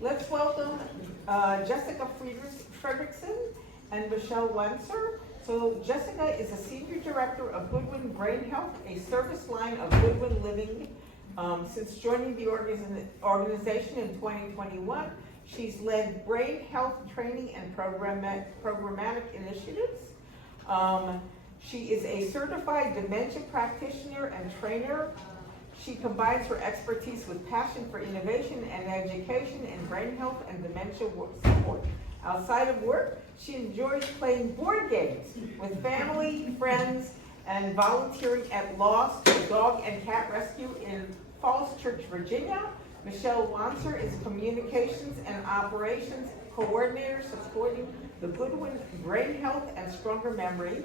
Let's welcome Jessica Fredericksen and Michelle Wanzer. So Jessica is a Senior Director of Goodwin Brain Health, a service line of Goodwin Living. Since joining the organization in 2021, she's led brain health training and programmatic initiatives. She is a certified dementia practitioner and trainer. She combines her expertise with passion for innovation and education in brain health and dementia support. Outside of work, she enjoys playing board games with family, friends, and volunteering at Lost, a dog and cat rescue in Falls Church, Virginia. Michelle Wanzer is Communications and Operations Coordinator supporting the Goodwin Brain Health and StrongerMemory.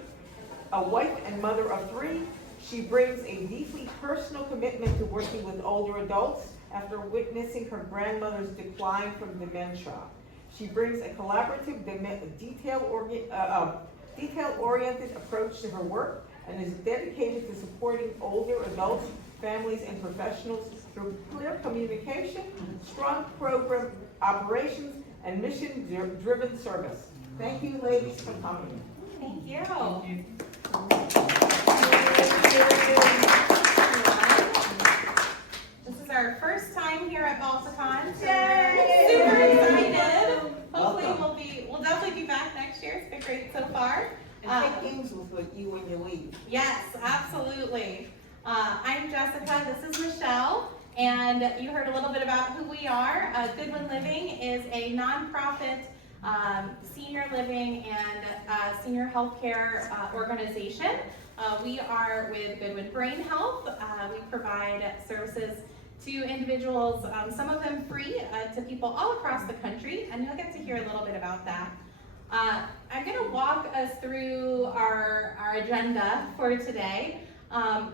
A wife and mother of 3, she brings a deeply personal commitment to working with older adults after witnessing her grandmother's decline from dementia. She brings a collaborative, detail-oriented approach to her work and is dedicated to supporting older adults, families, and professionals through clear communication, strong program operations, and mission-driven service. Thank you, ladies, for coming. Thank you. Thank you. This is our first time here at Balticon. Yay! Super excited. Hopefully Welcome. we'll definitely be back next year. It's been great so far. And take games with you when you leave. Yes, absolutely. I'm Jessica, this is Michelle, and you heard a little bit about who we are. Goodwin Living is a nonprofit senior living and senior healthcare organization. We are with Goodwin Brain Health. We provide services to individuals, some of them free, to people all across the country, and you'll get to hear a little bit about that. I'm going to walk us through our agenda for today.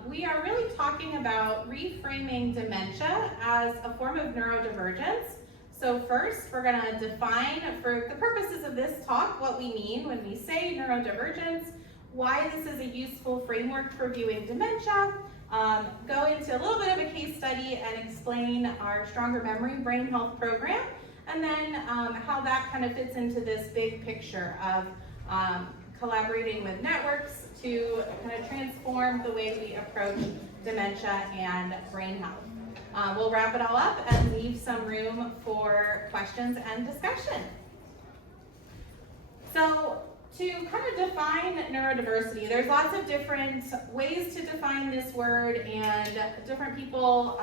We are really talking about reframing dementia as a form of neurodivergence. So first, we're going to define, for the purposes of this talk, what we mean when we say neurodivergence, why this is a useful framework for viewing dementia, go into a little bit of a case study and explain our StrongerMemory brain health program, and then how that kind of fits into this big picture of collaborating with networks to kind of transform the way we approach dementia and brain health. We'll wrap it all up and leave some room for questions and discussion. So to kind of define neurodiversity, there's lots of different ways to define this word, and different people,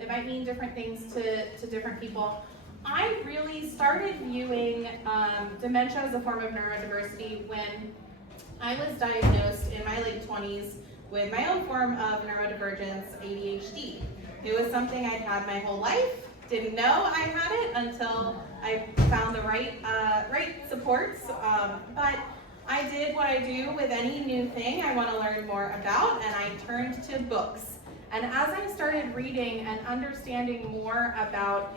it might mean different things to different people. I really started viewing dementia as a form of neurodiversity when I was diagnosed in my late 20s with my own form of neurodivergence, ADHD. It was something I'd had my whole life, didn't know I had it until I found the right supports, but I did what I do with any new thing I want to learn more about, and I turned to books. And as I started reading and understanding more about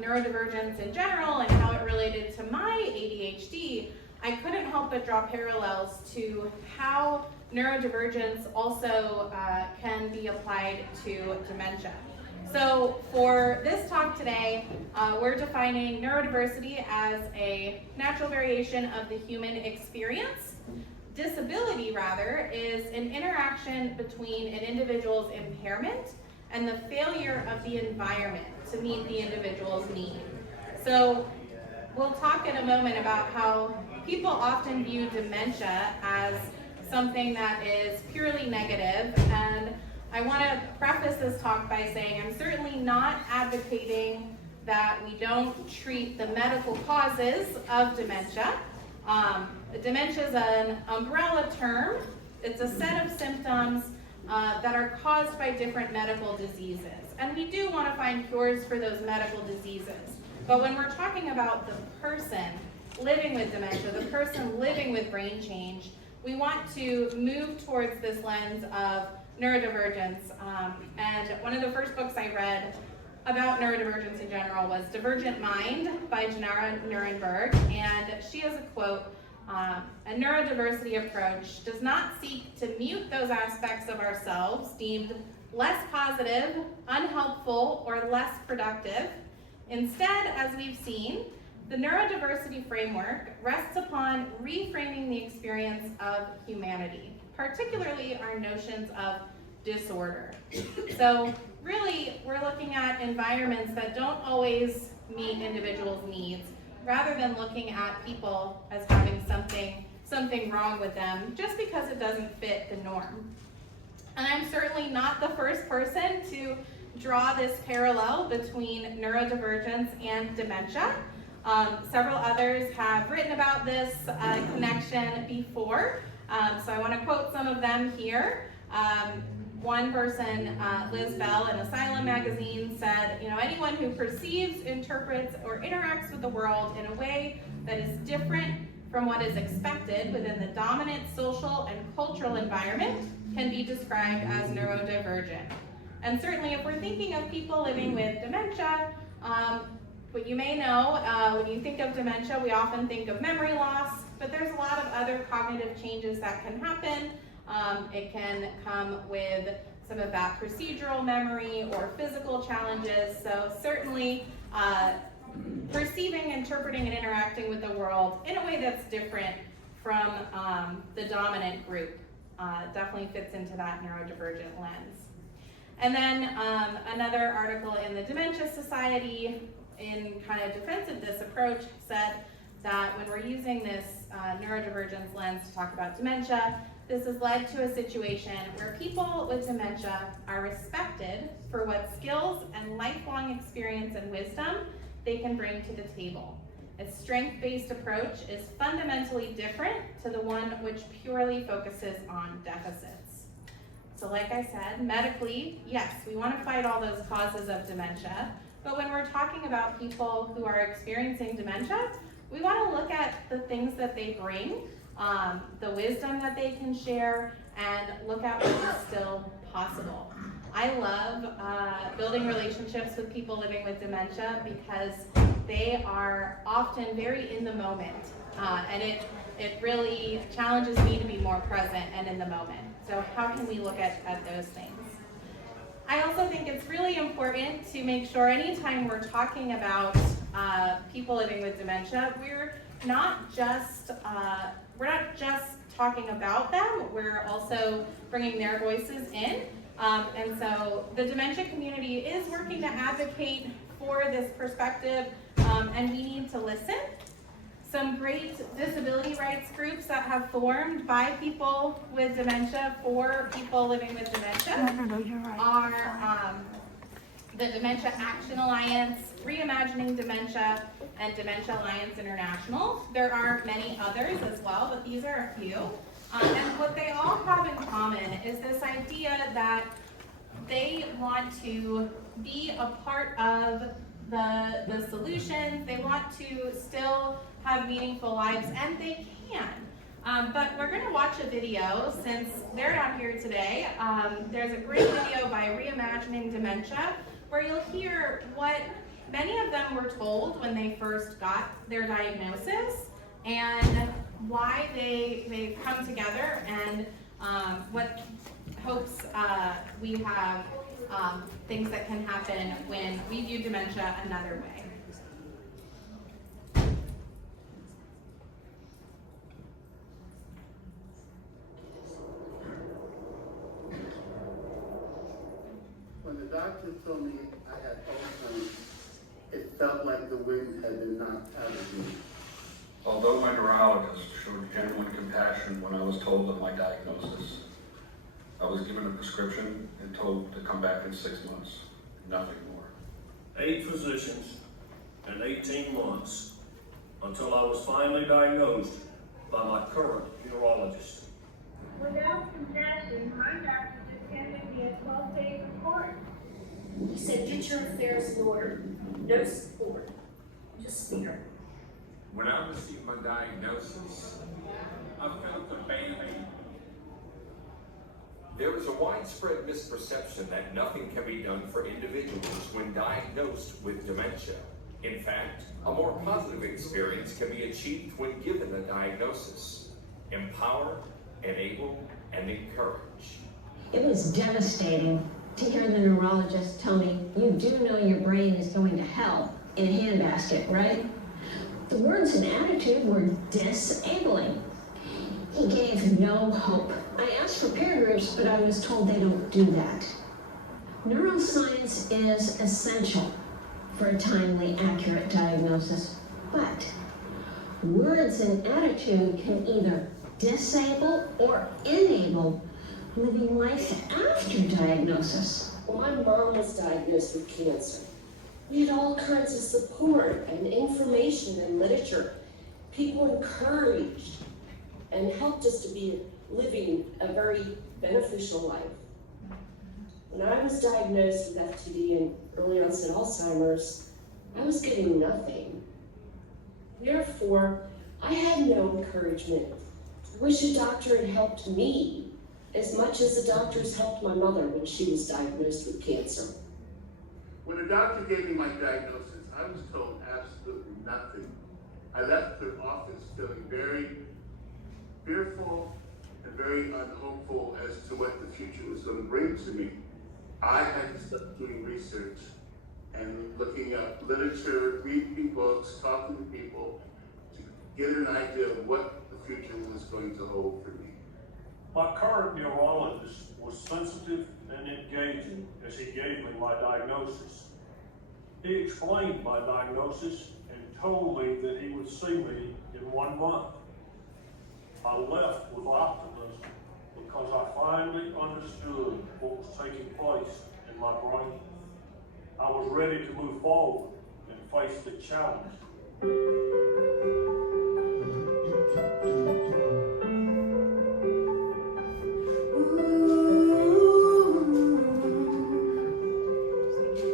neurodivergence in general and how it related to my ADHD, I couldn't help but draw parallels to how neurodivergence also can be applied to dementia. So for this talk today, we're defining neurodiversity as a natural variation of the human experience. Disability, rather, is an interaction between an individual's impairment and the failure of the environment to meet the individual's need. So we'll talk in a moment about how people often view dementia as something that is purely negative, and I want to preface this talk by saying I'm certainly not advocating that we don't treat the medical causes of dementia. Dementia is an umbrella term. It's a set of symptoms that are caused by different medical diseases. And we do want to find cures for those medical diseases. But when we're talking about the person living with dementia, the person living with brain change, we want to move towards this lens of neurodivergence. And one of the first books I read about neurodivergence in general was Divergent Mind by Janara Nuremberg. And she has a quote, a neurodiversity approach does not seek to mute those aspects of ourselves deemed less positive, unhelpful, or less productive. Instead, as we've seen, the neurodiversity framework rests upon reframing the experience of humanity, particularly our notions of disorder. So really, we're looking at environments that don't always meet individuals' needs, rather than looking at people as having something wrong with them just because it doesn't fit the norm. And I'm certainly not the first person to draw this parallel between neurodivergence and dementia. Several others have written about this connection before, so I want to quote some of them here. One person, Liz Bell in Asylum magazine, said, anyone who perceives, interprets, or interacts with the world in a way that is different from what is expected within the dominant social and cultural environment can be described as neurodivergent. And certainly if we're thinking of people living with dementia, what you may know, when you think of dementia, we often think of memory loss, but there's a lot of other cognitive changes that can happen. It can come with some of that procedural memory or physical challenges. So certainly perceiving, interpreting, and interacting with the world in a way that's different from the dominant group definitely fits into that neurodivergent lens. And then another article in the Dementia Society in kind of defense of this approach said that when we're using this neurodivergence lens to talk about dementia, this has led to a situation where people with dementia are respected for what skills and lifelong experience and wisdom they can bring to the table. A strength-based approach is fundamentally different to the one which purely focuses on deficits. So like I said, medically, yes, we want to fight all those causes of dementia, but when we're talking about people who are experiencing dementia, we want to look at the things that they bring, the wisdom that they can share, and look at what is still possible. I love building relationships with people living with dementia because they are often very in the moment, and it really challenges me to be more present and in the moment. So how can we look at those things? I also think it's really important to make sure anytime we're talking about people living with dementia, we're not just talking about them, we're also bringing their voices in. And so the dementia community is working to advocate for this perspective, and we need to listen. Some great disability rights groups that have formed by people with dementia for people living with dementia are the Dementia Action Alliance, Reimagining Dementia, and Dementia Alliance International. There are many others as well, but these are a few. And what they all have in common is this idea that they want to be a part of the solutions. They want to still have meaningful lives, and they can. But we're going to watch a video since they're not here today. There's a great video by Reimagining Dementia where you'll hear what many of them were told when they first got their diagnosis and why they come together and what hopes we have, things that can happen when we view dementia another way. When the doctor told me I had Alzheimer's, it felt like the wind had been knocked out of me. Although my neurologist showed genuine compassion when I was told of my diagnosis, I was given a prescription and told to come back in 6 months, nothing more. 8 physicians and 18 months until I was finally diagnosed by my current neurologist. Without compassion, my doctor just handed me a 12-page report. He said, get your affairs in order. No support, just fear. When I received my diagnosis, I felt abandoned. There is a widespread misperception that nothing can be done for individuals when diagnosed with dementia. In fact, a more positive experience can be achieved when given a diagnosis. Empower, enable, and encourage. It was devastating to hear the neurologist tell me, you do know your brain is going to hell. in a handbasket, right? The words and attitude were disabling. He gave no hope. I asked for peer groups, but I was told they don't do that. Neuroscience is essential for a timely, accurate diagnosis, but words and attitude can either disable or enable living life after diagnosis. When my mom was diagnosed with cancer, we had all kinds of support and information and literature. People encouraged and helped us to be living a very beneficial life. When I was diagnosed with FTD and early onset Alzheimer's, I was getting nothing. Therefore, I had no encouragement. I wish a doctor had helped me as much as the doctors helped my mother when she was diagnosed with cancer. When the doctor gave me my diagnosis, I was told absolutely nothing. I left the office feeling very fearful and very unhopeful as to what the future was going to bring to me. I had to start doing research and looking up literature, reading books, talking to people to get an idea of what the future was going to hold for me. My current neurologist was sensitive and engaging as he gave me my diagnosis. He explained my diagnosis and told me that he would see me in 1 month. I left with optimism because I finally understood what was taking place in my brain. I was ready to move forward and face the challenge.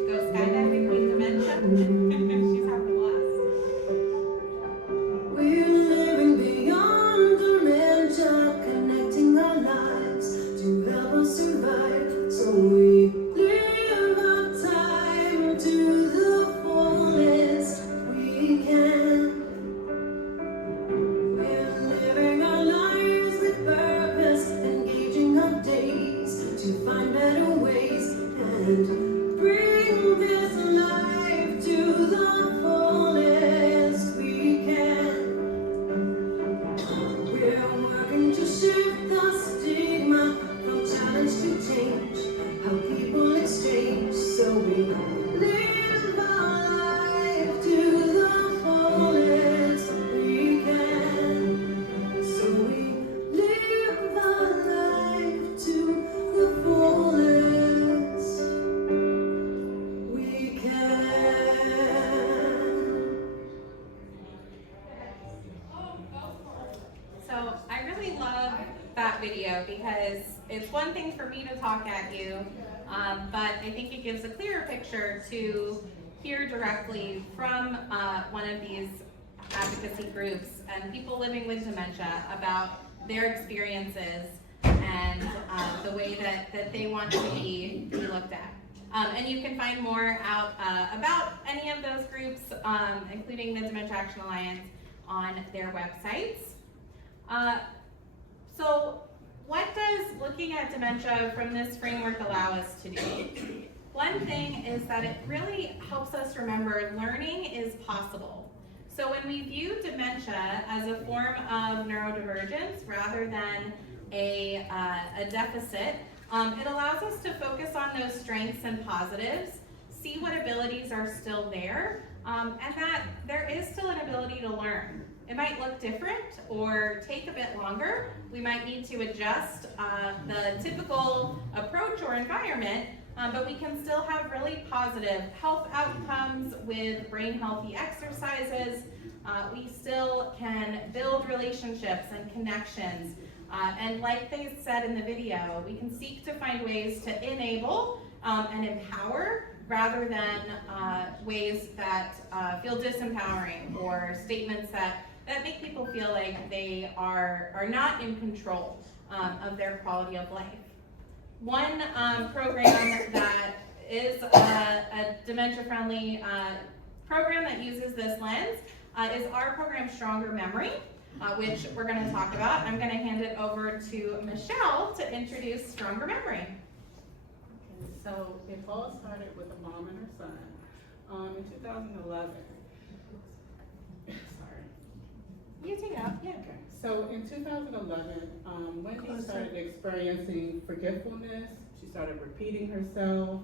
Go skydiving with dementia. She's having a blast. We're living beyond dementia, connecting our lives to help us survive. So we live our time to the fullest we can. We're living our lives with purpose, engaging our days to find better ways and bring this life to the fullest we can. We're working to shift the stigma from challenge to change, how people exchange, so we live our life to the fullest we can. So we live our life to the fullest we can. So I really love that video because it's one thing for me to talk at you, but I think it gives a clearer picture to hear directly from one of these advocacy groups and people living with dementia about their experiences and the way that they want to be looked at. And you can find more out about any of those groups, including the Dementia Action Alliance, on their websites. So what does looking at dementia from this framework allow us to do? One thing is that it really helps us remember learning is possible. So when we view dementia as a form of neurodivergence rather than a deficit, it allows us to focus on those strengths and positives, see what abilities are still there, and that there is still an ability to learn. It might look different or take a bit longer. We might need to adjust the typical approach or environment, but we can still have really positive health outcomes with brain healthy exercises. We still can build relationships and connections. And like they said in the video, we can seek to find ways to enable and empower rather than ways that feel disempowering or statements that make people feel like they are not in control of their quality of life. One program that is a dementia-friendly program that uses this lens is our program StrongerMemory, which we're going to talk about. I'm going to hand it over to Michelle to introduce StrongerMemory. So it all started with a mom and her son. in 2011, sorry. You take it out, yeah. Okay. So in 2011, Wendy started experiencing forgetfulness. She started repeating herself,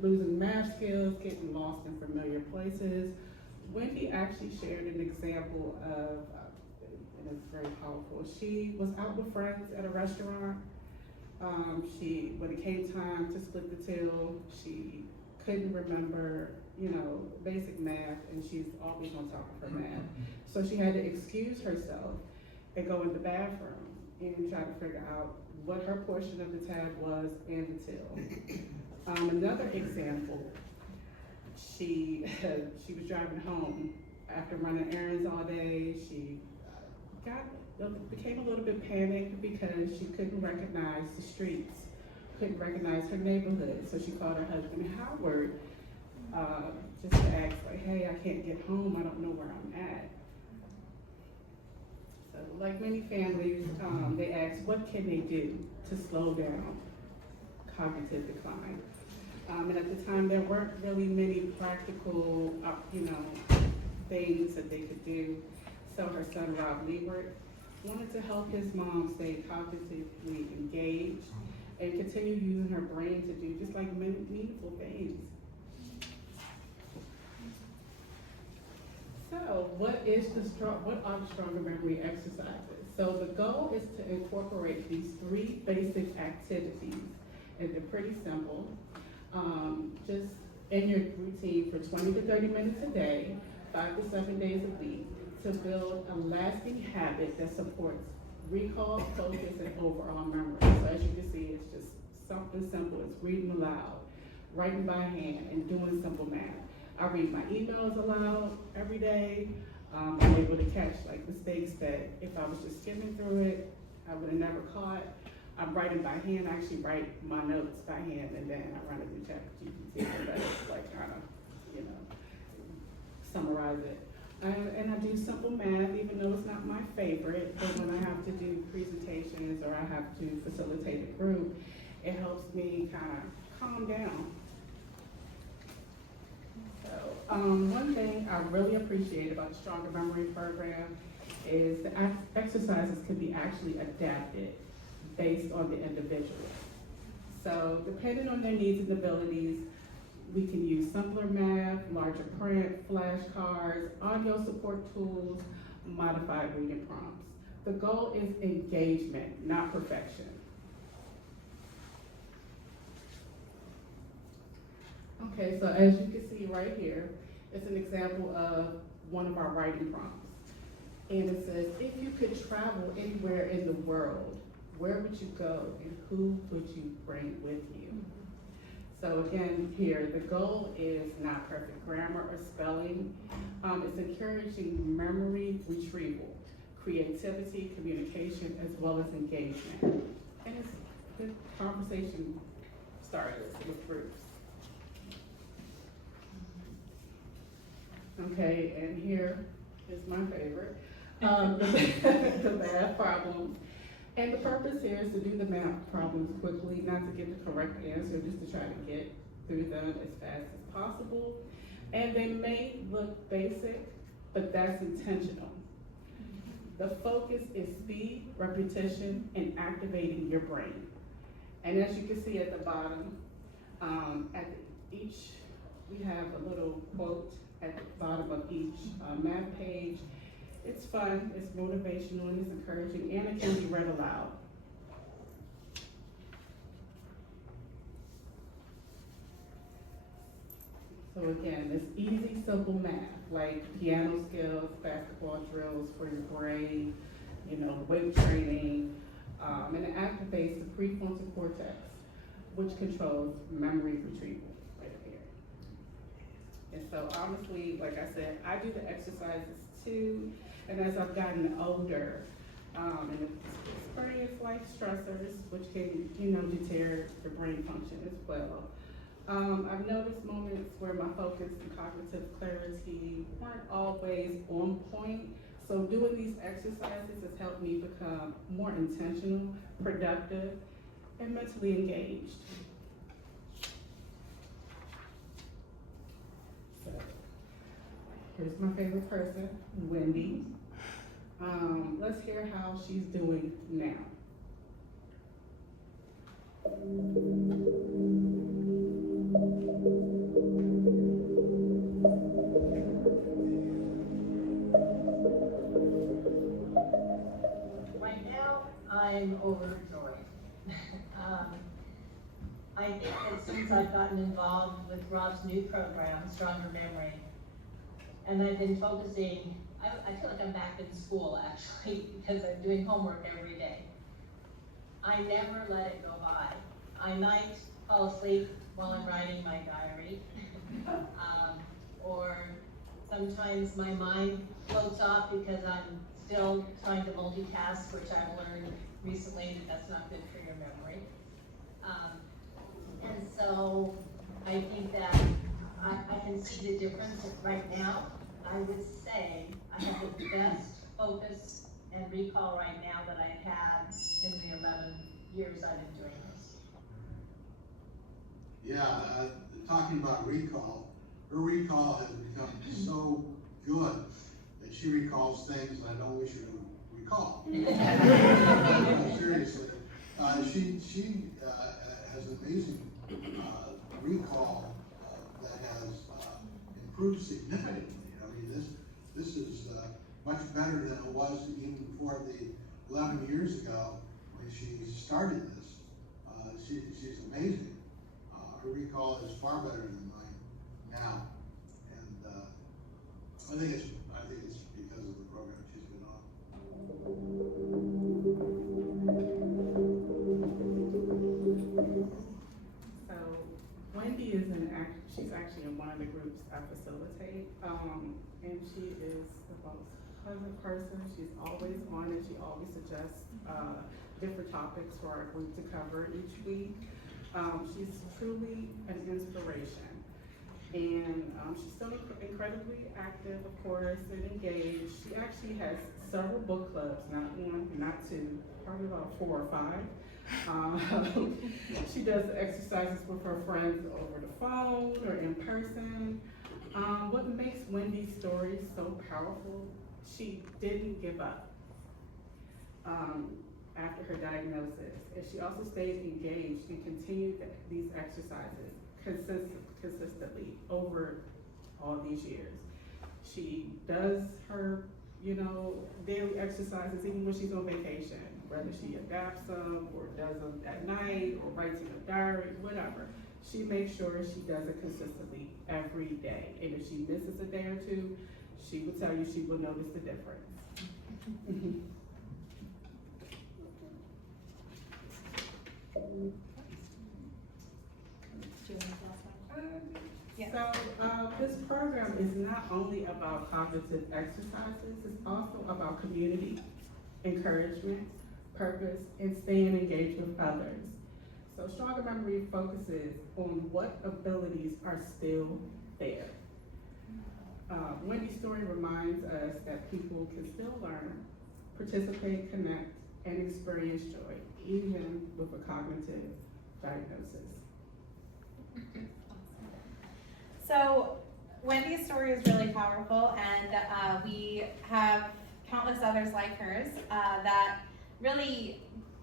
losing math skills, getting lost in familiar places. Wendy actually shared an example of, and it's very powerful. She was out with friends at a restaurant. When it came time to split the till, she couldn't remember, basic math, and she's always on top of her math. So she had to excuse herself and go in the bathroom and try to figure out what her portion of the tab was and the till. Another example, she was driving home after running errands all day. She became a little bit panicked because she couldn't recognize the streets, couldn't recognize her neighborhood. So she called her husband Howard just to ask, like, hey, I can't get home, I don't know where I'm at. So like many families, they asked, what can they do to slow down cognitive decline? And at the time, there weren't really many practical, things that they could do. So her son, Rob Liebert, wanted to help his mom stay cognitively engaged and continue using her brain to do just like meaningful things. So what are the Stronger Memory exercises? So the goal is to incorporate these 3 basic activities, and they're pretty simple. Just in your routine for 20 to 30 minutes a day, 5 to 7 days a week, to build a lasting habit that supports recall, focus, and overall memory. So as you can see, it's just something simple. It's reading aloud, writing by hand, and doing simple math. I read my emails aloud every day. I'm able to catch like mistakes that if I was just skimming through it, I would have never caught. I'm writing by hand. I actually write my notes by hand, and then I run it through ChatGPT, but it's like kind of, summarize it. And I do simple math, even though it's not my favorite, but when I have to do presentations or I have to facilitate a group, it helps me kind of calm down. So one thing I really appreciate about the Stronger Memory program is the exercises can be actually adapted based on the individual. So depending on their needs and abilities, we can use simpler math, larger print, flashcards, audio support tools, modified reading prompts. The goal is engagement, not perfection. Okay, so as you can see right here, it's an example of one of our writing prompts. And it says, if you could travel anywhere in the world, where would you go and who would you bring with you? So again, here, the goal is not perfect grammar or spelling. It's encouraging memory retrieval, creativity, communication, as well as engagement. And it's good conversation starters with groups. Okay, and here is my favorite, the math problems. And the purpose here is to do the math problems quickly, not to get the correct answer, just to try to get through them as fast as possible. And they may look basic, but that's intentional. The focus is speed, repetition, and activating your brain. And as you can see at the bottom, we have a little quote at the bottom of each math page. It's fun, it's motivational, and it's encouraging, and it can be read aloud. So again, it's easy, simple math, like piano skills, basketball drills for your brain, weight training, and it activates the prefrontal cortex, which controls memory retrieval right here. And so honestly, like I said, I do the exercises too, and as I've gotten older, and experience life stressors, which can, deter the brain function as well. I've noticed moments where my focus and cognitive clarity weren't always on point. So doing these exercises has helped me become more intentional, productive, and mentally engaged. So here's my favorite person, Wendy. Let's hear how she's doing now. Right now, I'm overjoyed. I think that since I've gotten involved with Rob's new program, StrongerMemory, and I've been focusing, I feel like I'm back in school actually, because I'm doing homework every day. I never let it go by. I might fall asleep while I'm writing my diary, or sometimes my mind floats off because I'm still trying to multitask, which I've learned recently that that's not good for your memory. And so I think that I can see the difference right now. I would say I have the best focus and recall right now that I've had in the 11 years I've been doing this. Yeah, talking about recall, her recall has become so good that she recalls things I don't wish her to recall. Seriously, she has an amazing recall that has improved significantly. I mean, this is much better than it was even before the 11 years ago when she started this. She's amazing. Her recall is far better than mine now, and I think it's because of the program she's been on. So Wendy is she's actually in one of the groups I facilitate, and she is the most pleasant person. She's always on it. She always suggests different topics for our group to cover each week. She's truly an inspiration, and she's still incredibly active, of course, and engaged. She actually has several book clubs, not one, not two, probably about 4 or 5. She does exercises with her friends over the phone or in person. What makes Wendy's story so powerful, she didn't give up after her diagnosis, and she also stayed engaged and continued these exercises consistently over all these years. She does her, daily exercises even when she's on vacation, whether she adapts them or does them at night or writes in a diary, whatever. She makes sure she does it consistently every day, and if she misses a day or two, she will tell you she will notice the difference. So this program is not only about cognitive exercises, it's also about community, encouragement, purpose, and staying engaged with others. So StrongerMemory focuses on what abilities are still there. Wendy's story reminds us that people can still learn, participate, connect, and experience joy, even with a cognitive diagnosis. So Wendy's story is really powerful, and we have countless others like hers that really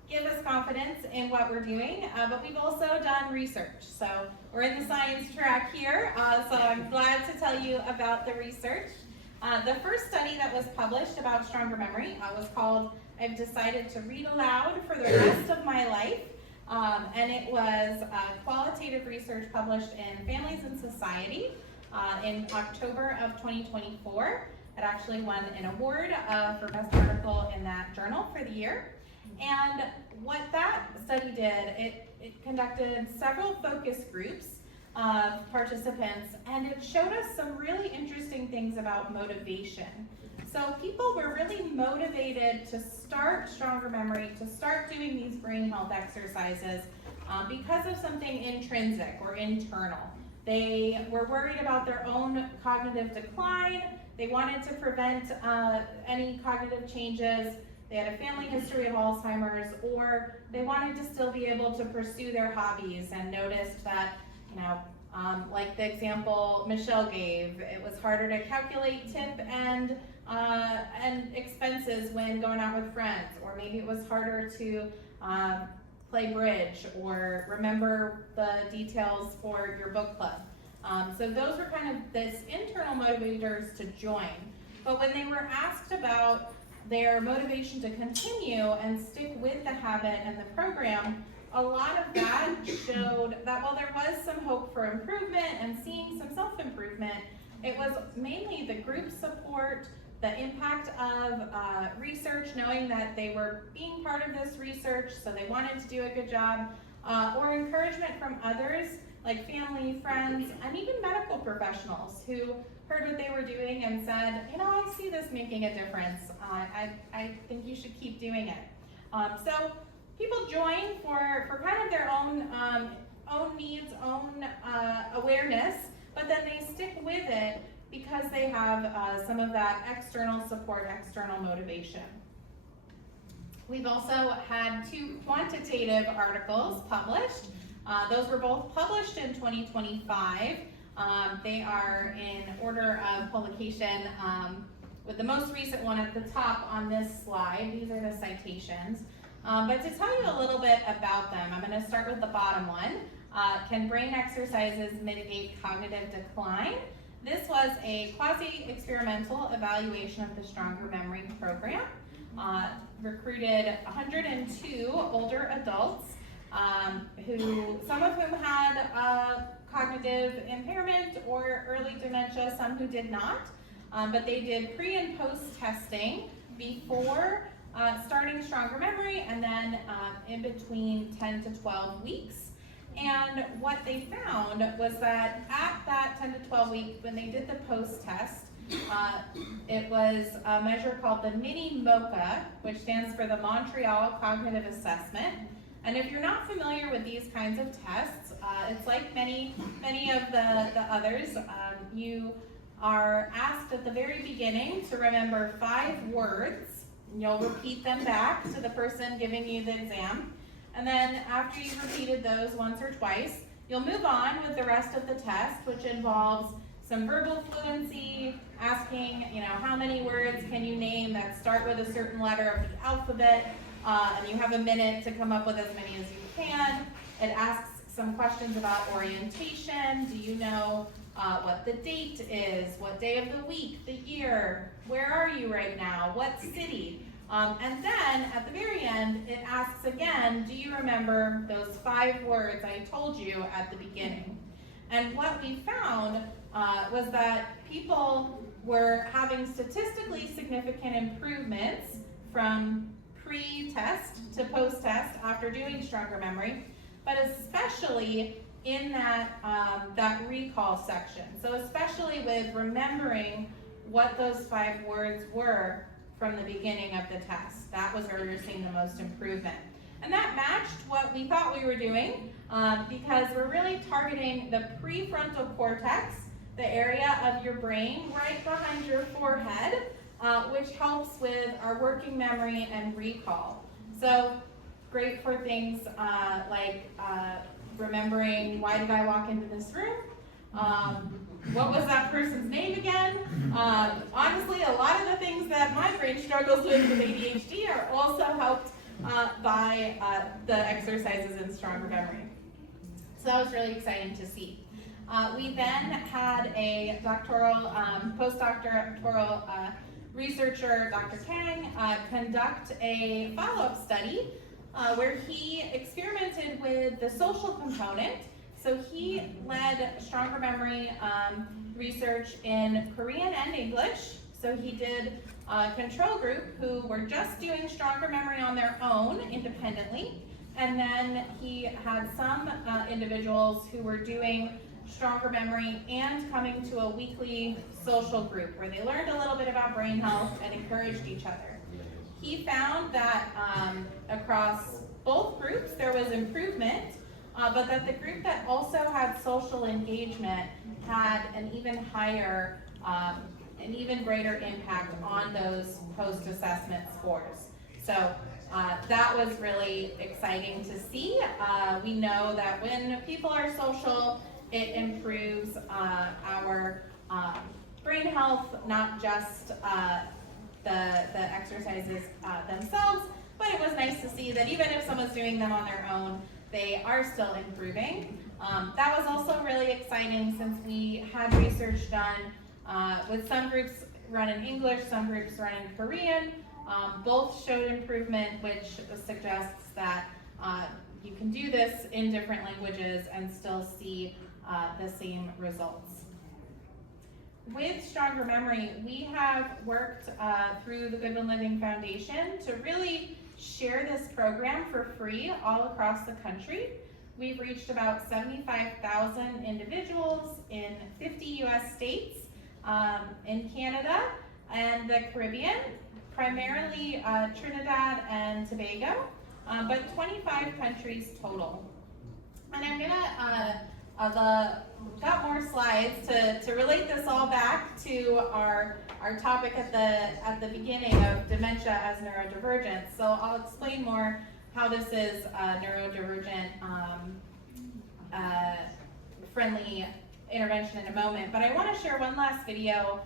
give us confidence in what we're doing, but we've also done research. So we're in the science track here, so I'm glad to tell you about the research. The first study that was published about StrongerMemory was called I've Decided to Read Aloud for the Rest of My Life. And it was qualitative research published in Families and Society in October of 2024. It actually won an award for best article in that journal for the year. And what that study did, it conducted several focus groups of participants, and it showed us some really interesting things about motivation. So people were really motivated to start StrongerMemory, to start doing these brain health exercises because of something intrinsic or internal. They were worried about their own cognitive decline. They wanted to prevent any cognitive changes. They had a family history of Alzheimer's, or they wanted to still be able to pursue their hobbies and noticed that, Like the example Michelle gave, it was harder to calculate tip and expenses when going out with friends, or maybe it was harder to play bridge or remember the details for your book club. So those were kind of this internal motivators to join. But when they were asked about their motivation to continue and stick with the habit and the program, a lot of that showed that while there was some hope for improvement and seeing some self-improvement, it was mainly the group support, the impact of research, knowing that they were being part of this research, so they wanted to do a good job, or encouragement from others, like family, friends, and even medical professionals who heard what they were doing and said, you know, I see this making a difference. I think you should keep doing it. So people join for kind of their own needs, own awareness, but then they stick with it because they have some of that external support, external motivation. We've also had 2 quantitative articles published. Those were both published in 2025. They are in order of publication, with the most recent one at the top on this slide. These are the citations. But to tell you a little bit about them, I'm going to start with the bottom one. Can brain exercises mitigate cognitive decline? This was a quasi-experimental evaluation of the StrongerMemory program. Recruited 102 older adults, some of whom had cognitive impairment or early dementia, some who did not. But they did pre and post testing before starting StrongerMemory, and then in between 10 to 12 weeks. And what they found was that at that 10 to 12 week, when they did the post test, it was a measure called the Mini MOCA, which stands for the Montreal Cognitive Assessment. And if you're not familiar with these kinds of tests, it's like many of the others. You are asked at the very beginning to remember 5 words. You'll repeat them back to the person giving you the exam. And then after you've repeated those once or twice, you'll move on with the rest of the test, which involves some verbal fluency, asking, how many words can you name that start with a certain letter of the alphabet, and you have a minute to come up with as many as you can. It asks some questions about orientation. Do you know what the date is, what day of the week, the year, where are you right now, what city? And then at the very end, it asks again, do you remember those 5 words I told you at the beginning? And what we found was that people were having statistically significant improvements from pre-test to post-test after doing StrongerMemory, but especially in that recall section. So especially with remembering what those 5 words were from the beginning of the test. That was where we were seeing the most improvement. And that matched what we thought we were doing, because we're really targeting the prefrontal cortex, the area of your brain right behind your forehead, which helps with our working memory and recall. So great for things like remembering, why did I walk into this room? What was that person's name again? Honestly, a lot of the things that my brain struggles with ADHD are also helped by the exercises in StrongerMemory. So that was really exciting to see. We then had a postdoctoral researcher, Dr. Kang, conduct a follow-up study where he experimented with the social component. So he led StrongerMemory research in Korean and English. So he did a control group who were just doing StrongerMemory on their own independently. And then he had some individuals who were doing StrongerMemory and coming to a weekly social group where they learned a little bit about brain health and encouraged each other. He found that across both groups there was improvement, but that the group that also had social engagement had an even higher, an even greater impact on those post-assessment scores. So that was really exciting to see. We know that when people are social, it improves our brain health, not just the exercises themselves, but it was nice to see that even if someone's doing them on their own, they are still improving. That was also really exciting since we had research done with some groups run in English, some groups run in Korean. Both showed improvement, which suggests that you can do this in different languages and still see the same results. With StrongerMemory, we have worked through the Goodwin Living Foundation to really share this program for free all across the country. We've reached about 75,000 individuals in 50 US states, in Canada and the Caribbean, primarily Trinidad and Tobago, but 25 countries total. And I'm gonna, got more slides to relate this all back to our topic at the beginning of dementia as neurodivergent. So I'll explain more how this is a neurodivergent friendly intervention in a moment. But I want to share one last video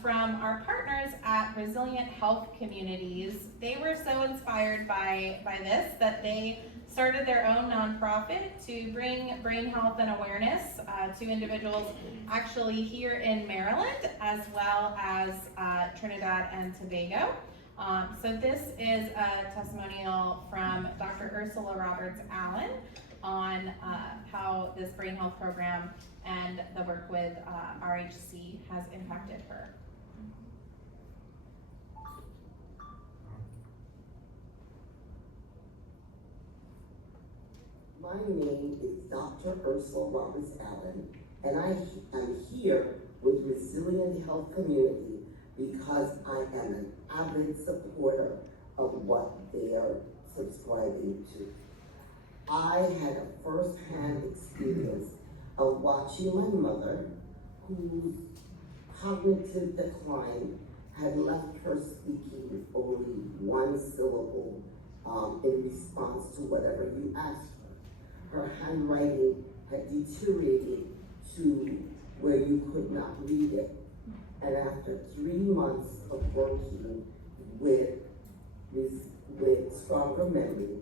from our partners at Resilient Health Communities. They were so inspired by this that they started their own nonprofit to bring brain health and awareness to individuals actually here in Maryland as well as Trinidad and Tobago. So this is a testimonial from Dr. Ursula Roberts-Allen on how this brain health program and the work with RHC has impacted her. My name is Dr. Ursula Roberts-Allen, and I am here with Resilient Health Community because I am an avid supporter of what they are subscribing to. I had a first-hand experience of watching my mother, whose cognitive decline had left her speaking only one syllable in response to whatever you asked her. Her handwriting had deteriorated to where you could not read it. And after 3 months of working with StrongerMemory,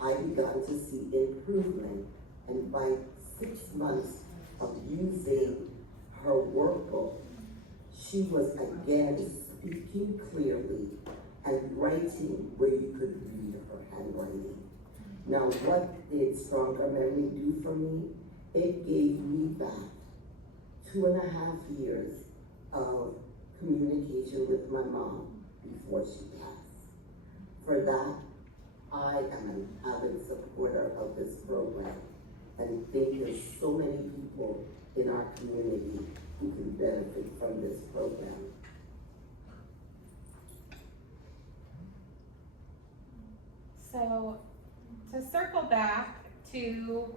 I began to see improvement. And by 6 months of using her workbook, she was again speaking clearly and writing where you could read her handwriting. Now, what did StrongerMemory do for me? It gave me back 2.5 years of communication with my mom before she passed. For that, I am an avid supporter of this program and think there's so many people in our community who can benefit from this program. So, to circle back to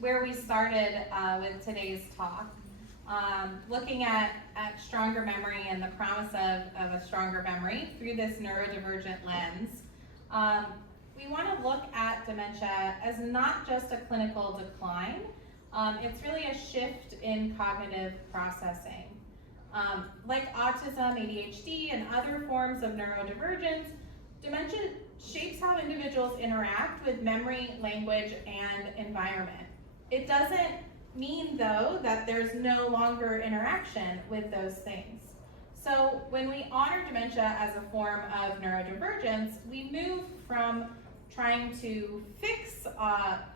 where we started with today's talk, looking at StrongerMemory and the promise of a stronger memory through this neurodivergent lens, we want to look at dementia as not just a clinical decline, it's really a shift in cognitive processing. Like autism, ADHD, and other forms of neurodivergence, dementia shapes how individuals interact with memory, language, and environment. It doesn't mean, though, that there's no longer interaction with those things. So when we honor dementia as a form of neurodivergence, we move from trying to fix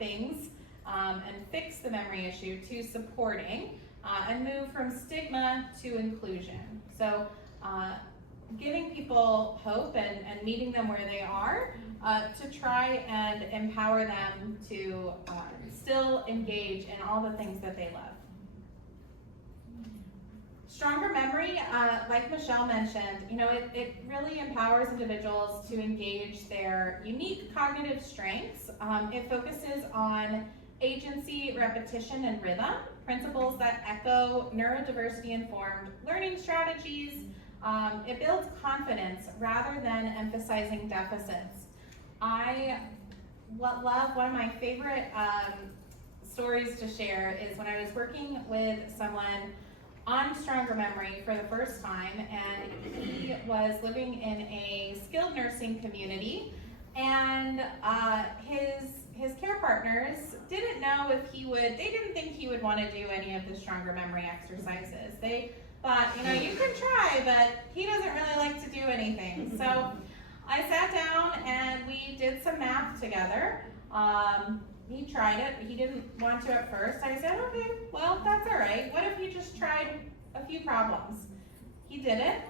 things and fix the memory issue to supporting and move from stigma to inclusion. So giving people hope and meeting them where they are to try and empower them to still engage in all the things that they love. StrongerMemory, like Michelle mentioned, it really empowers individuals to engage their unique cognitive strengths. It focuses on agency, repetition, and rhythm, principles that echo neurodiversity-informed learning strategies. It builds confidence rather than emphasizing deficits. I love one of my favorite stories to share is when I was working with someone on StrongerMemory for the first time, and he was living in a skilled nursing community, and his care partners didn't know if they didn't think he would want to do any of the StrongerMemory exercises. They thought, you can try, but he doesn't really like to do anything. So I sat down and we did some math together. He tried it, but he didn't want to at first. I said, okay, well, that's all right. What if you just tried a few problems? He did it.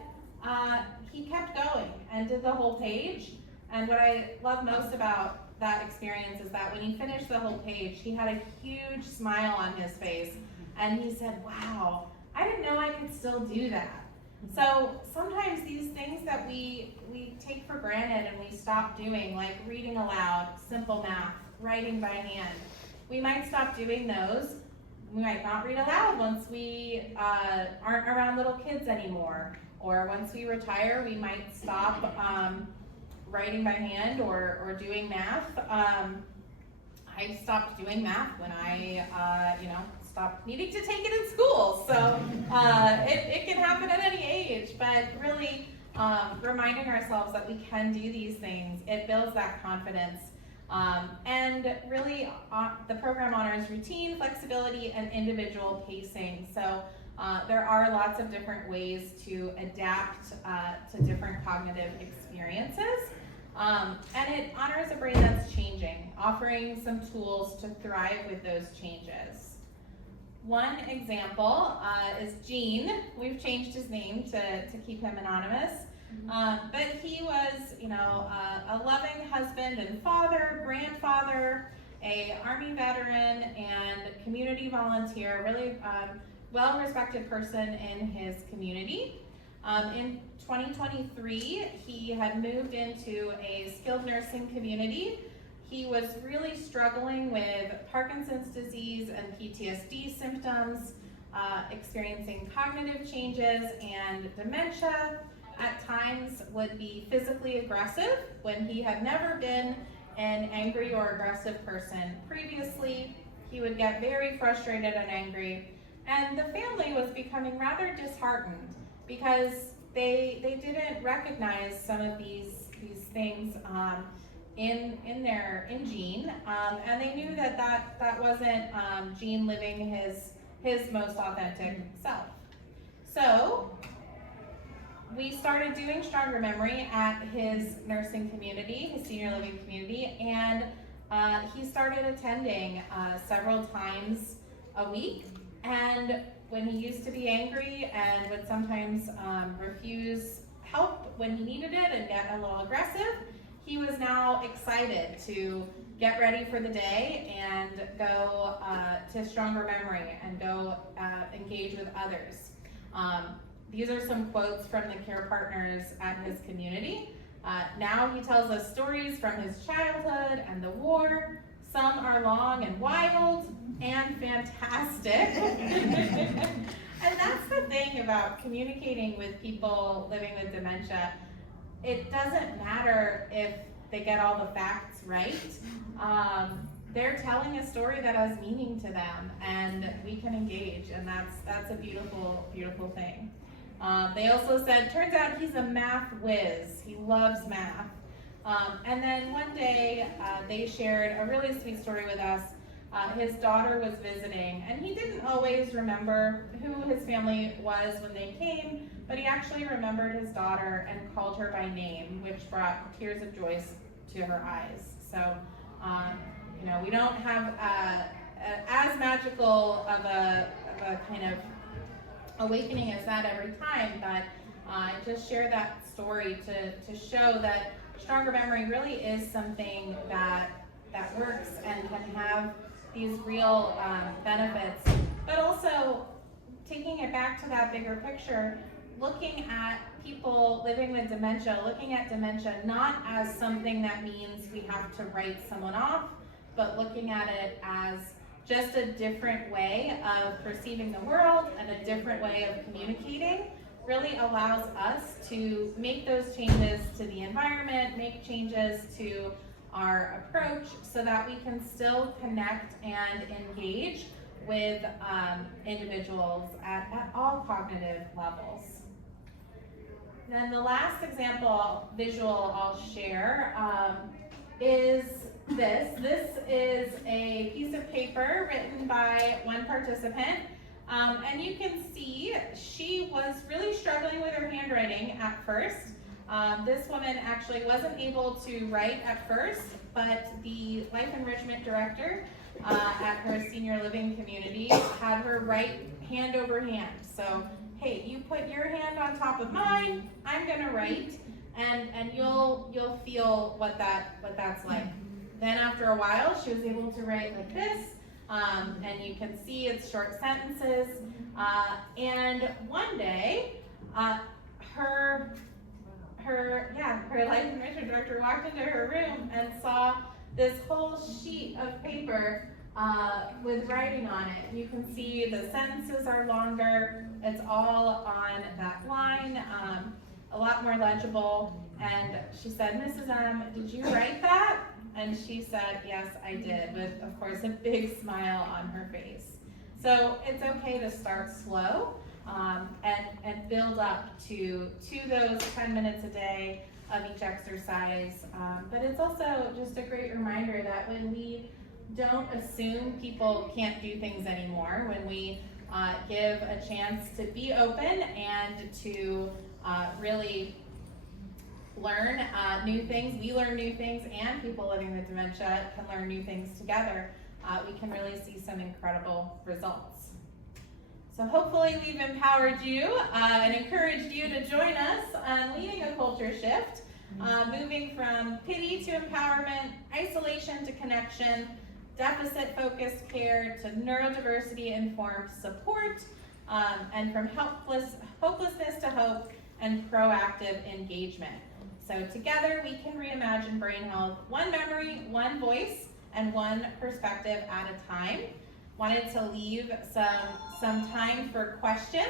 He kept going and did the whole page. And what I love most about that experience is that when he finished the whole page, he had a huge smile on his face. And he said, wow, I didn't know I could still do that. So sometimes these things that we take for granted and we stop doing, like reading aloud, simple math, writing by hand, we might stop doing those. We might not read aloud once we aren't around little kids anymore. Or once we retire, we might stop writing by hand or doing math. I stopped doing math when I stopped needing to take it in school. So it can happen at any age, but really reminding ourselves that we can do these things, it builds that confidence. And really the program honors routine, flexibility, and individual pacing. So there are lots of different ways to adapt to different cognitive experiences. And it honors a brain that's changing, offering some tools to thrive with those changes. One example is Gene. We've changed his name to keep him anonymous. But he was, a loving husband and father, grandfather, a Army veteran, and community volunteer, really well-respected person in his community. In 2023, he had moved into a skilled nursing community. He was really struggling with Parkinson's disease and PTSD symptoms, experiencing cognitive changes and dementia. At times would be physically aggressive when he had never been an angry or aggressive person previously. He would get very frustrated and angry. And the family was becoming rather disheartened because they didn't recognize some of these things in Gene, and they knew that wasn't Gene living his most authentic self. So we started doing StrongerMemory at his nursing community, his senior living community, and he started attending several times a week. And when he used to be angry and would sometimes refuse help when he needed it and get a little aggressive, he was now excited to get ready for the day and go to StrongerMemory and go engage with others. These are some quotes from the care partners at his community. Now he tells us stories from his childhood and the war. Some are long and wild and fantastic. And that's the thing about communicating with people living with dementia. It doesn't matter if they get all the facts right. They're telling a story that has meaning to them, and we can engage, and that's a beautiful, beautiful thing. They also said, turns out he's a math whiz. He loves math. And then one day, they shared a really sweet story with us. His daughter was visiting, and he didn't always remember who his family was when they came, but he actually remembered his daughter and called her by name, which brought tears of joy to her eyes. So, we don't have as magical of a kind of awakening as that every time, but just share that story to show that StrongerMemory really is something that works and can have these real benefits, but also taking it back to that bigger picture, looking at people living with dementia, looking at dementia not as something that means we have to write someone off, but looking at it as just a different way of perceiving the world and a different way of communicating really allows us to make those changes to the environment, make changes to our approach so that we can still connect and engage with individuals at all cognitive levels. Then the last example visual I'll share is this. This is a piece of paper written by one participant. And you can see she was really struggling with her handwriting at first. This woman actually wasn't able to write at first, but the life enrichment director at her senior living community had her write hand over hand. So, hey, you put your hand on top of mine, I'm gonna write, and you'll feel what that's like. Then after a while, she was able to write like this, and you can see it's short sentences. And one day, her life enrichment director walked into her room and saw this whole sheet of paper with writing on it. You can see the sentences are longer. It's all on that line, a lot more legible. And she said, Mrs. M, did you write that? And she said, yes, I did, with, of course, a big smile on her face. So it's okay to start slow and build up to those 10 minutes a day of each exercise. But it's also just a great reminder that when we don't assume people can't do things anymore, when we give a chance to be open and to really learn new things, we learn new things, and people living with dementia can learn new things together, we can really see some incredible results. So hopefully we've empowered you and encouraged you to join us on leading a culture shift, moving from pity to empowerment, isolation to connection, deficit-focused care to neurodiversity-informed support, and from hopelessness to hope and proactive engagement. So together we can reimagine brain health, one memory, one voice, and one perspective at a time. Wanted to leave some time for questions,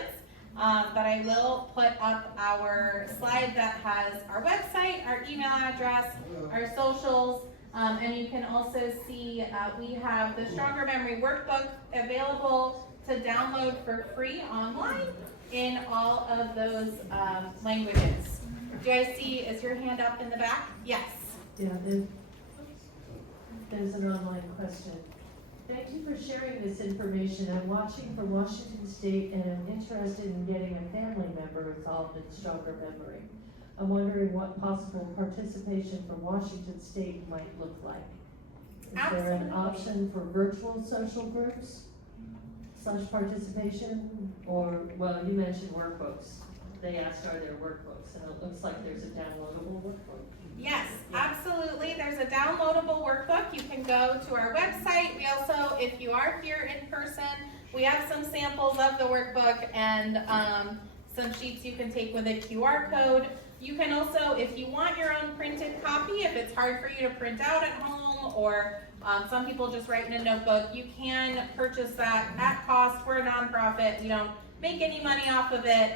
but I will put up our slide that has our website, our email address, our socials, and you can also see we have the StrongerMemory workbook available to download for free online in all of those languages. Do I see, is your hand up in the back? Yes. Yeah, there's an online question. Thank you for sharing this information. I'm watching from Washington State and I'm interested in getting a family member involved in StrongerMemory. I'm wondering what possible participation from Washington State might look like. Is there an option for virtual social groups / participation? Or, well, you mentioned workbooks. They asked, are there workbooks? And it looks like there's a downloadable workbook. Yes, absolutely. There's a downloadable workbook. You can go to our website. We also, if you are here in person, we have some samples of the workbook and some sheets you can take with a QR code. You can also, if you want your own printed copy, if it's hard for you to print out at home, or some people just write in a notebook, you can purchase that at cost. We're a nonprofit. We don't make any money off of it.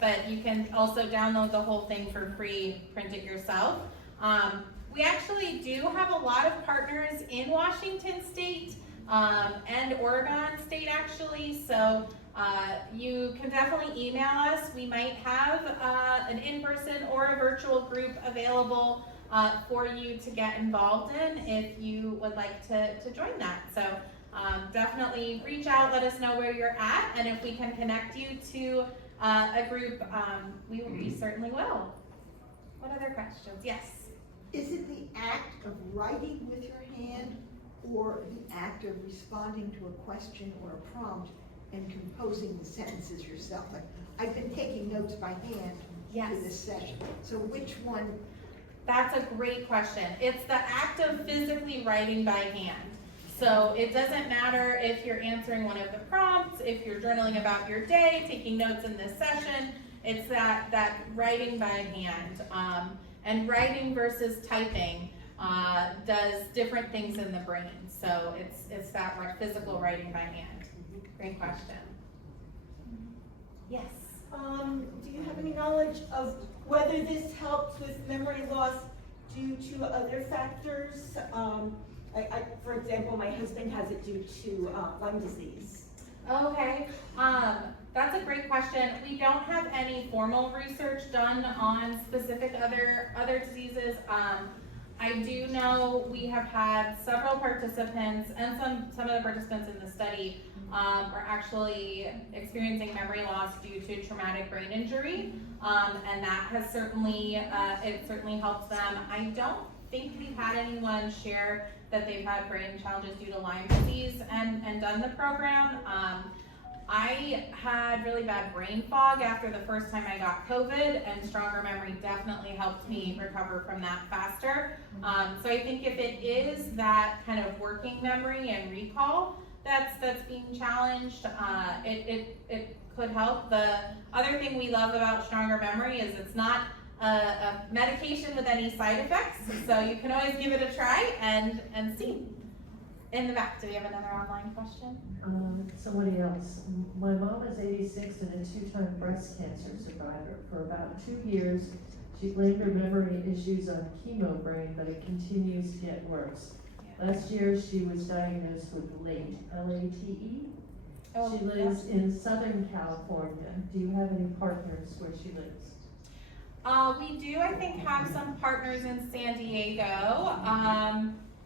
But you can also download the whole thing for free, print it yourself. We actually do have a lot of partners in Washington State and Oregon State actually, so you can definitely email us. We might have an in-person or a virtual group available for you to get involved in if you would like to join that. So definitely reach out, let us know where you're at, and if we can connect you to a group, we certainly will. What other questions? Yes? Is it the act of writing with your hand or the act of responding to a question or a prompt and composing the sentences yourself? Like, I've been taking notes by hand to this session. So which one? That's a great question. It's the act of physically writing by hand. So it doesn't matter if you're answering one of the prompts, if you're journaling about your day, taking notes in this session, it's that writing by hand. And writing versus typing does different things in the brain. So it's that physical writing by hand. Great question. Yes? Do you have any knowledge of whether this helps with memory loss due to other factors? For example, my husband has it due to lung disease. Okay, that's a great question. We don't have any formal research done on specific other diseases. I do know we have had several participants, and some of the participants in the study are actually experiencing memory loss due to traumatic brain injury, and that has certainly helped them. I don't think we've had anyone share that they've had brain challenges due to Lyme disease and done the program. I had really bad brain fog after the first time I got COVID, and StrongerMemory definitely helped me recover from that faster. So I think if it is that kind of working memory and recall that's being challenged, it could help. The other thing we love about StrongerMemory is it's not a medication with any side effects, so you can always give it a try and see. In the back, do we have another online question? Somebody else. My mom is 86 and a 2-time breast cancer survivor. For about 2 years, she blamed her memory issues on chemo brain, but it continues to get worse. Last year, she was diagnosed with LATE, L-A-T-E. Oh, She lives in Southern California. Do you have any partners where she lives? We do, I think, have some partners in San Diego.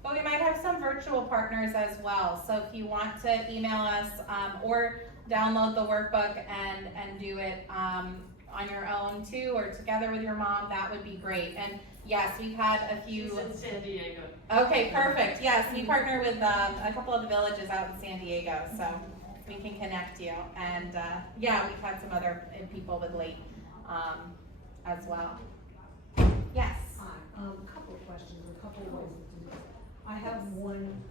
But we might have some virtual partners as well. So if you want to email us or download the workbook and do it on your own too, or together with your mom, that would be great. And yes, we've had a few. She's in San Diego. Okay, perfect. Yes, we partner with a couple of the villages out in San Diego, so we can connect you. And yeah, we've had some other people with late as well. Yes. Hi, a couple of questions, a couple of ways to do this. I have one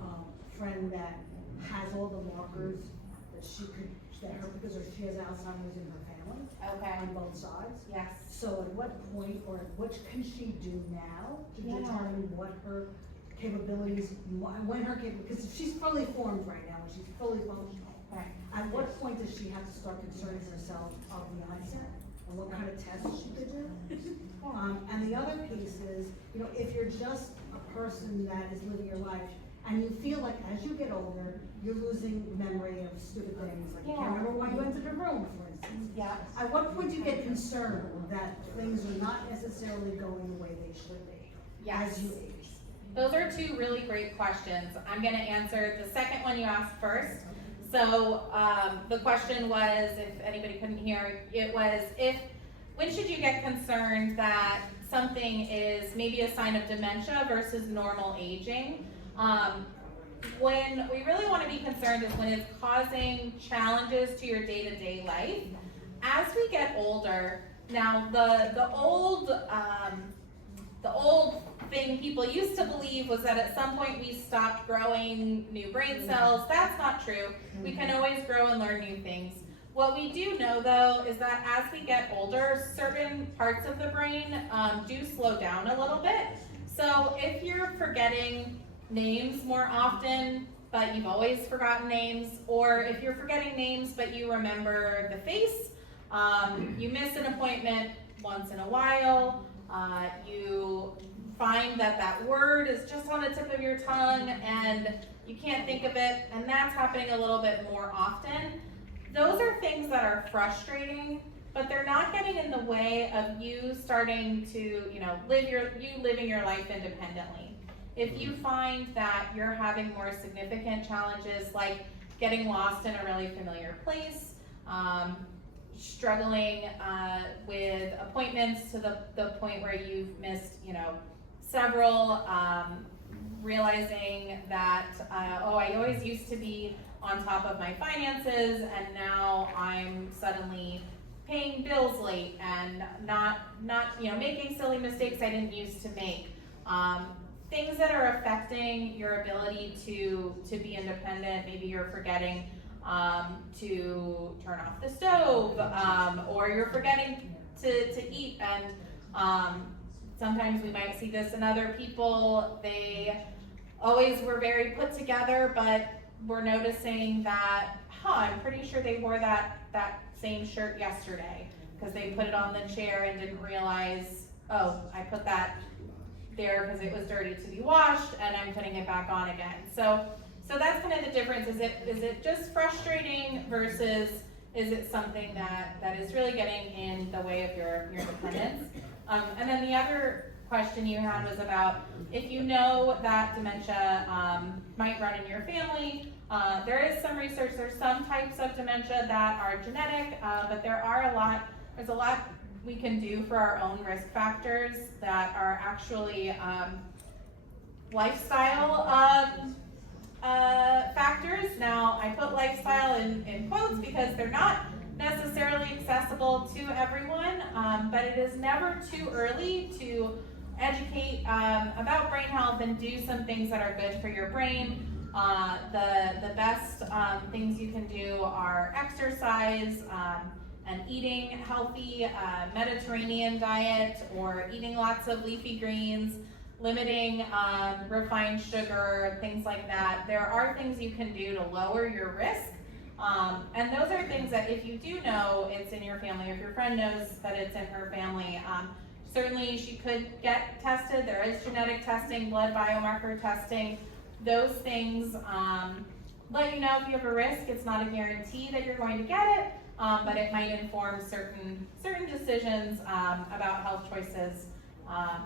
friend that has all the markers that because she has Alzheimer's in her family. Okay. On both sides. Yes. So at what point, or what can she do now to determine what her capabilities, because she's fully formed right now, she's fully functional. Right. At what point does she have to start concerning herself of the onset? And what kind of tests she could do? And the other piece is, if you're just a person that is living your life, and you feel like as you get older, you're losing memory of stupid things, like you can't remember why you entered a room, for instance. Yeah. At what point do you get concerned that things are not necessarily going the way they should be as you age? Those are two really great questions. I'm going to answer the second one you asked first. So the question was, if anybody couldn't hear, it was when should you get concerned that something is maybe a sign of dementia versus normal aging? When we really want to be concerned is when it's causing challenges to your day-to-day life. As we get older, now the old thing people used to believe was that at some point we stopped growing new brain cells. That's not true. We can always grow and learn new things. What we do know though is that as we get older, certain parts of the brain do slow down a little bit. So if you're forgetting names more often, but you've always forgotten names, or if you're forgetting names but you remember the face, you miss an appointment once in a while, you find that word is just on the tip of your tongue and you can't think of it, and that's happening a little bit more often. Those are things that are frustrating, but they're not getting in the way of you starting to, living your life independently. If you find that you're having more significant challenges like getting lost in a really familiar place, struggling with appointments to the point where you've missed, several, realizing that, I always used to be on top of my finances and now I'm suddenly paying bills late and not making silly mistakes I didn't used to make. Things that are affecting your ability to be independent. Maybe you're forgetting to turn off the stove, or you're forgetting to eat, and sometimes we might see this in other people. They always were very put together, but we're noticing that, I'm pretty sure they wore that same shirt yesterday because they put it on the chair and didn't realize, I put that there because it was dirty to be washed, and I'm putting it back on again. So that's kind of the difference. Is it just frustrating versus is it something that is really getting in the way of your dependence? And then the other question you had was about if you know that dementia might run in your family. There is some research. There's some types of dementia that are genetic, but there's a lot we can do for our own risk factors that are actually lifestyle factors. Now, I put lifestyle in quotes because they're not necessarily accessible to everyone, but it is never too early to educate about brain health and do some things that are good for your brain. The best things you can do are exercise and eating healthy Mediterranean diet, or eating lots of leafy greens, limiting refined sugar, things like that. There are things you can do to lower your risk. And those are things that if you do know it's in your family, if your friend knows that it's in her family, certainly she could get tested. There is genetic testing, blood biomarker testing. Those things let you know if you have a risk. It's not a guarantee that you're going to get it, but it might inform certain decisions about health choices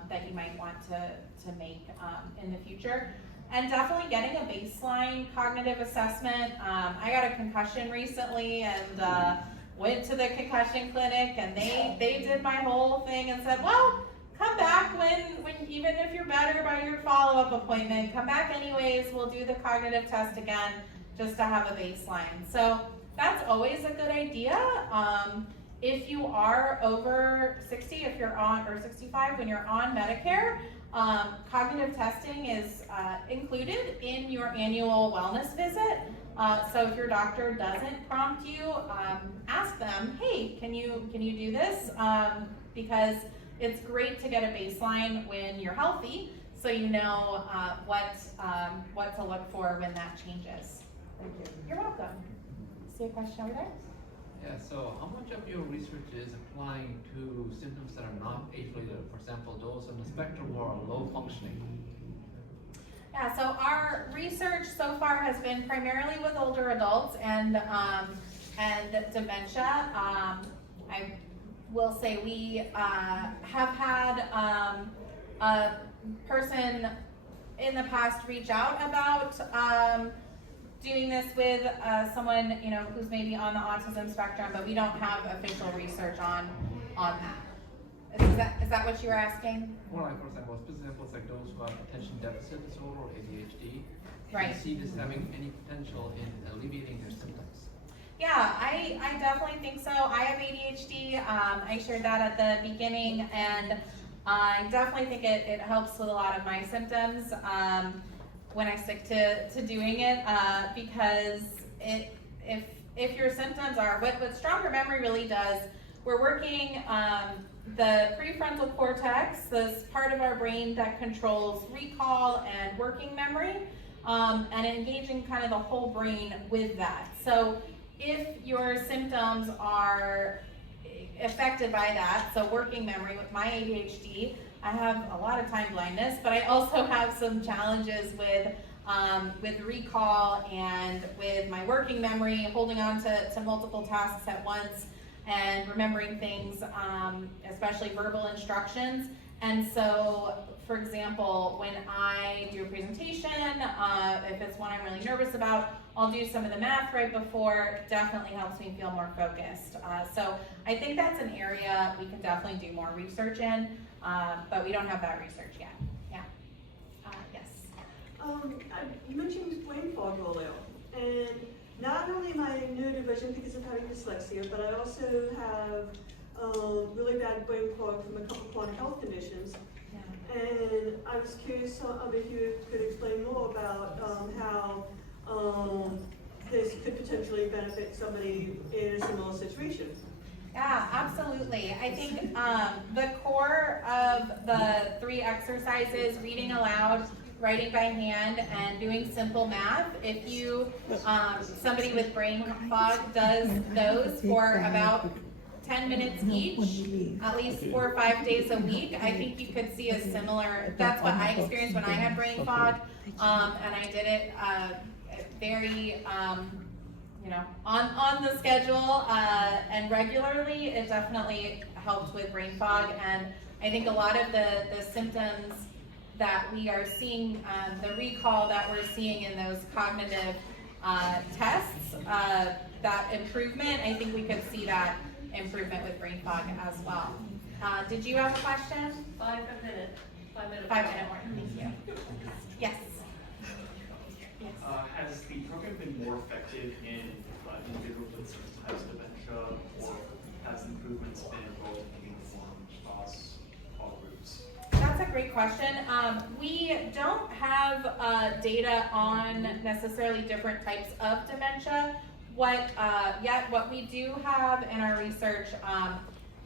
that you might want to make in the future. And definitely getting a baseline cognitive assessment. I got a concussion recently and went to the concussion clinic, and they did my whole thing and said, well, come back when even if you're better by your follow-up appointment, come back anyways, we'll do the cognitive test again just to have a baseline. So that's always a good idea. If you are over 60, if you're on, or 65, when you're on Medicare, cognitive testing is included in your annual wellness visit. So if your doctor doesn't prompt you, ask them, hey, can you do this? Because it's great to get a baseline when you're healthy, so you know what to look for when that changes. Thank you. You're welcome. See a question over there? Yeah, so how much of your research is applying to symptoms that are not age-related? For example, those on the spectrum or low functioning? Yeah, so our research so far has been primarily with older adults and dementia. I will say we have had a person in the past reach out about doing this with someone who's maybe on the autism spectrum, but we don't have official research on that. Is that what you were asking? Well, like for example, it's like those who have attention deficit disorder or ADHD. Right. Do you see this having any potential in alleviating their symptoms? Yeah, I definitely think so. I have ADHD. I shared that at the beginning, and I definitely think it helps with a lot of my symptoms when I stick to doing it, because if your symptoms are, what StrongerMemory really does, we're working the prefrontal cortex, this part of our brain that controls recall and working memory, and engaging kind of the whole brain with that. So if your symptoms are affected by that, so working memory, with my ADHD, I have a lot of time blindness, but I also have some challenges with recall and with my working memory, holding on to multiple tasks at once and remembering things, especially verbal instructions. And so, for example, when I do a presentation, if it's one I'm really nervous about, I'll do some of the math right before. It definitely helps me feel more focused. So I think that's an area we can definitely do more research in, but we don't have that research yet. Yeah. Yes. You mentioned brain fog earlier, and not only am I neurodivergent because of having dyslexia, but I also have really bad brain fog from a couple of chronic health conditions. Yeah. And I was curious if you could explain more about how this could potentially benefit somebody in a similar situation. Yeah, absolutely. I think the core of the 3 exercises, reading aloud, writing by hand, and doing simple math, if you, somebody with brain fog does those for about 10 minutes each, at least 4 or 5 days a week, I think you could see a similar, that's what I experienced when I had brain fog, and I did it very, you know, on the schedule and regularly. It definitely helped with brain fog, and I think a lot of the symptoms that we are seeing, the recall that we're seeing in those cognitive tests, that improvement, I think we could see that improvement with brain fog as well. Did you have a question? 5 minute. 5 minute. 5 minute warning, thank you. Yes. Has the program been more effective in individuals with certain types of dementia, or has improvements been involved in uniform across all groups? That's a great question. We don't have data on necessarily different types of dementia. What we do have in our research,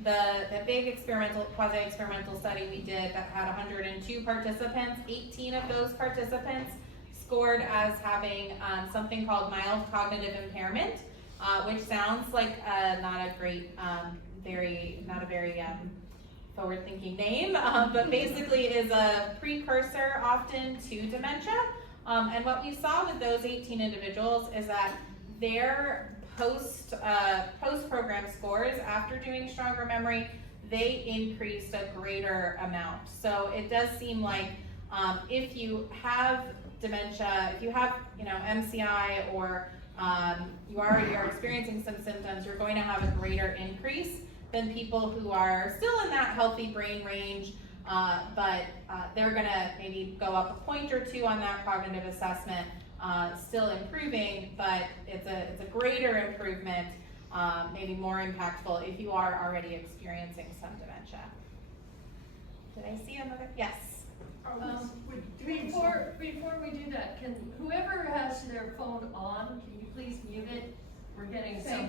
the big experimental, quasi-experimental study we did that had 102 participants, 18 of those participants scored as having something called mild cognitive impairment, which sounds like not a great, not a very forward-thinking name, but basically is a precursor often to dementia. And what we saw with those 18 individuals is that their post-program scores after doing StrongerMemory, they increased a greater amount. So it does seem like if you have dementia, if you have MCI, or you already are experiencing some symptoms, you're going to have a greater increase than people who are still in that healthy brain range, but they're gonna maybe go up a point or two on that cognitive assessment, still improving, but it's a greater improvement, maybe more impactful if you are already experiencing some dementia. Did I see another? Yes. Before we do that, can whoever has their phone on, can you please mute it? We're getting some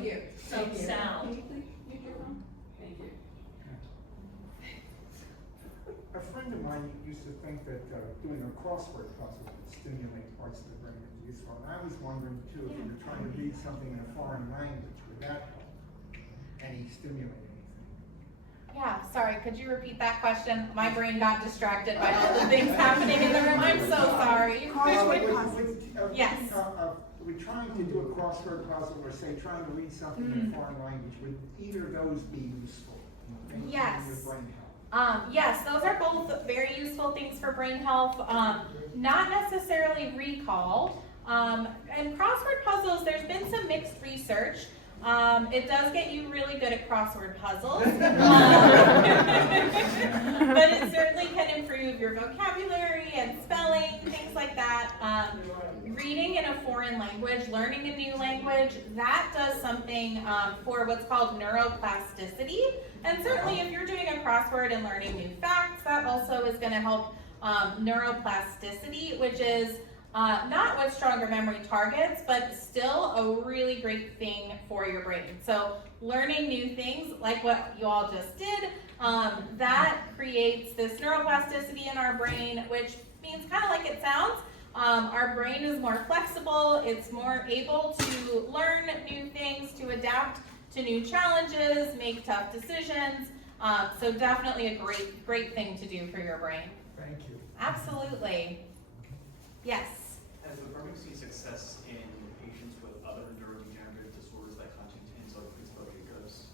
sound. Can you please mute your phone? Thank you. A friend of mine used to think that doing a crossword puzzle would stimulate parts of the brain that are useful. And I was wondering too, if you were trying to read something in a foreign language, would that help any stimulating? Yeah, sorry, could you repeat that question? My brain got distracted by all the things happening in the room. I'm so sorry. Yes. We're trying to do a crossword puzzle, or say trying to read something in a foreign language. Would either of those be useful? Yes. With brain health? Yes, those are both very useful things for brain health. Not necessarily recall. And crossword puzzles, there's been some mixed research. It does get you really good at crossword puzzles, but it certainly can improve your vocabulary and spelling, things like that. Reading in a foreign language, learning a new language, that does something for what's called neuroplasticity. And certainly if you're doing a crossword and learning new facts, that also is going to help neuroplasticity, which is not what StrongerMemory targets, but still a really great thing for your brain. So learning new things, like what you all just did, that creates this neuroplasticity in our brain, which means kind of like it sounds. Our brain is more flexible, it's more able to learn new things, to adapt to new challenges, make tough decisions. So definitely a great thing to do for your brain. Thank you. Absolutely. Yes. Has the program seen success in patients with other neurodegenerative disorders like Huntington's or Creutzfeldt-Jacobs?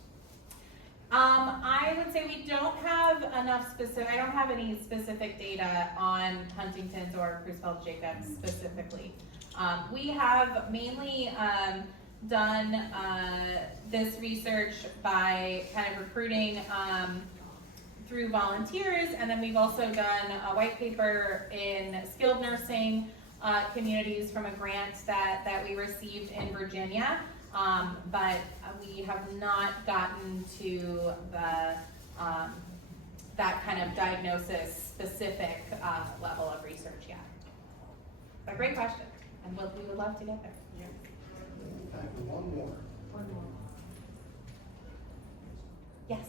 I would say we don't have enough specific, I don't have any specific data on Huntington's or Creutzfeldt-Jacobs specifically. We have mainly done this research by kind of recruiting through volunteers, and then we've also done a white paper in skilled nursing communities from a grant that we received in Virginia, but we have not gotten to the that kind of diagnosis specific level of research yet. But great question, and we would love to get there. Time for one more. Yes.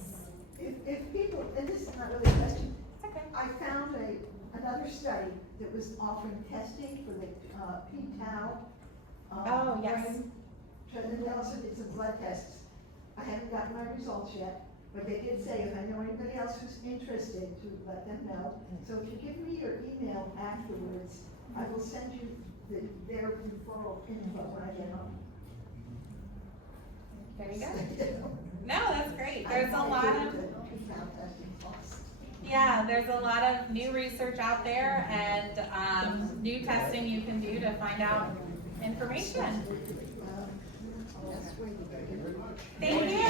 If people, and this is not really a question, I found another study that was offering testing for the p-tau. Oh, yes. So then they also did some blood tests. I haven't gotten my results yet, but they did say if I know anybody else who's interested, to let them know. So if you give me your email afterwards, I will send you their referral info when I get home. There you go. No, that's great. There's a lot of, yeah, there's a lot of new research out there and new testing you can do to find out information. Thank you.